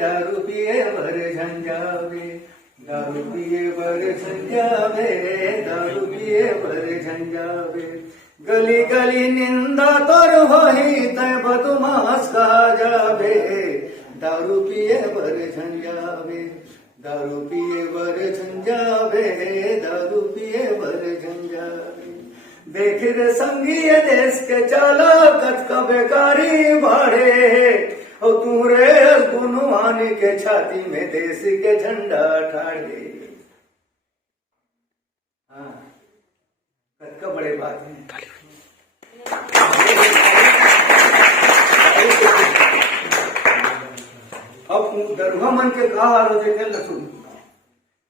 दारू पिए बर झंझावे, दारू पिए बर झंझावे, दारू पिए बर झंझावे। गली गली निंदा तोर होई तय बदमाश कहा जावे, दारू पिए बर झंझावे, दारू पिए बर झंझावे, दारू पिए बर झंझावे। देख रे संगी देश के चाला कत का बेकारी बाढ़े, और तू रे गुनवान के छाती में देश के झंडा ठाड़े। हाँ, कत का बड़े बात है। अब दरुहा मन के कहा हाल देखे लसुन,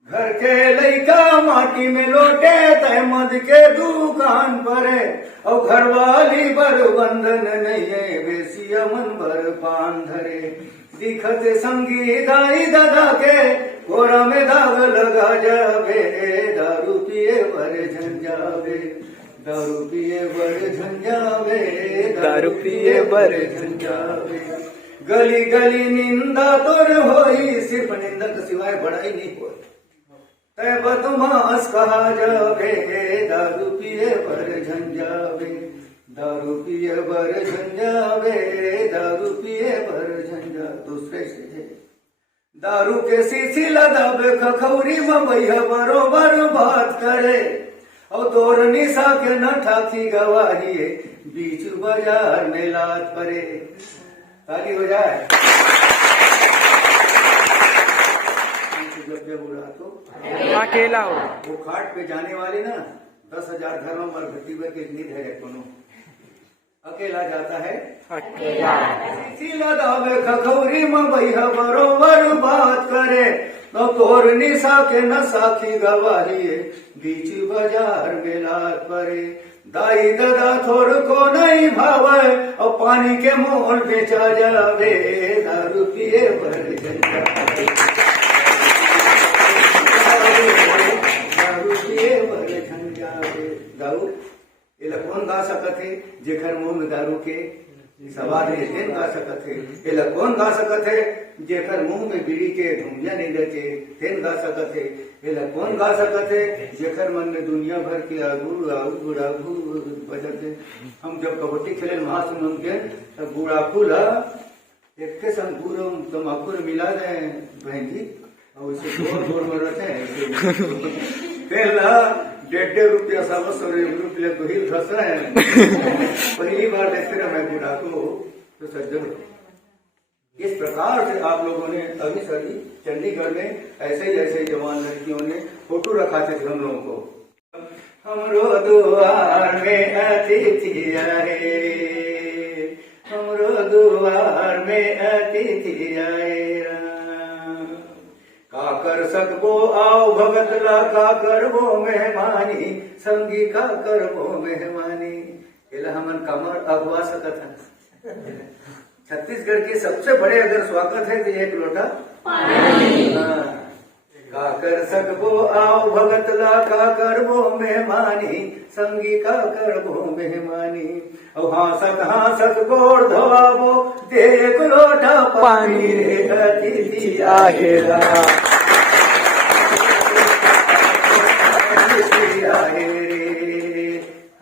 घर के लइका माटी में लोटे तय मद के दुकान परे, और घरवाली बर बंधन नहीं है बेसिया मन भर पान धरे। दिखत संगी दाई दादा के कोरा में दाग लगा जावे, दारू पिए बर झंझावे, दारू पिए बर झंझावे, दारू पिए बर झंझावे। गली गली निंदा तोर होई, सिर्फ निंदक सिवाय बड़ाई नहीं होई तय बदमाश कहा जावे, दारू पिए बर झंझावे, दारू पिए बर झंझावे, दारू पिए बर झंझा। दूसरे से दारू के शीशी लदावे खखौरी में भैया बरोबर बात करे, और तोर निशा के न ठाकी गवाही बीच बाजार में लात परे। ताली हो जाए। जब उड़ा तो अकेला हो, वो खाट पे जाने वाले ना 10,000 धर्म और भक्ति वर के निध है कोनो, अकेला जाता है अकेला। दावे खखौरी में भैया बरोबर बात करे, तो तोर निशा के न साखी गवाही बीच बाजार में लात परे। दाई दादा थोर को नहीं भावे, और पानी के मोल बेचा जावे, दारू पिए बर झंझावे, दारू पिए बर झंझावे। दारू ये कौन गा सकत है जेखर मुंह में दारू के सवार है, तेन गा सकत है। ये कौन गा सकत है जेखर मुंह में बीड़ी के धुमिया नहीं रचे, तेन गा सकत है। ये कौन गा सकत है जेखर मन में दुनिया भर के आगू आगू गुड़ागू बजत है। हम जब कबड्डी खेले महासमुंद के तब गुड़ाकू ला एक के संग गुरम तमाकू मिला दे बहन जी, और उसे जोर जोर में रचे पहला 1.5 रुपया 100 रुपया तो ही फंस रहे हैं। पहली बार देखते रहे मैं गुड़ाकू तो सज्जन। इस प्रकार से आप लोगों ने अभी सभी चंडीगढ़ में ऐसे जवान लड़कियों ने फोटो रखा थे हम लोगों को। हमरो द्वार में अतिथि आए, हमरो द्वार में अतिथि आए, का कर सकबो आओ भगत ला, का करबो मेहमानी संगी, का करबो मेहमानी। इला हमन कमर अगवा सकत है। छत्तीसगढ़ के सबसे बड़े अगर स्वागत है तो एक लोटा पानी। का कर सकबो आओ भगत ला, का करबो मेहमानी संगी, का करबो मेहमानी। और हासत हासत गोड़ धोआबो दे एक लोटा पानी रे, अतिथि आहेरा, अतिथि आए रे,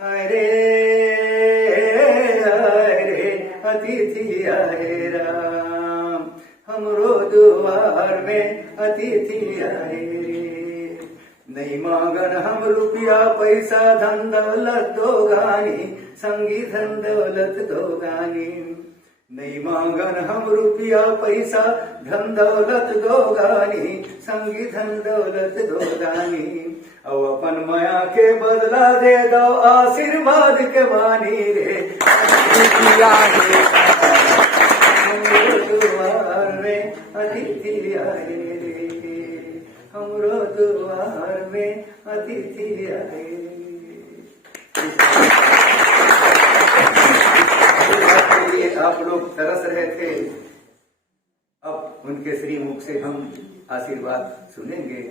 अरे अतिथि आए राम, हमरो द्वार में अतिथि आए। नहीं मांगन हम रुपया पैसा धन दौलत दो गानी संगी, धन दौलत दो गानी। नहीं मांगन हम रुपया पैसा धन दौलत दो गानी संगी, धन दौलत दो गानी। और अपन माया के बदला दे दो आशीर्वाद के वानी रे, हमरो द्वार में अतिथि आए रे, हमरो द्वार में अतिथि आए। आप लोग तरस रहे थे, अब उनके श्री मुख से हम आशीर्वाद सुनेंगे।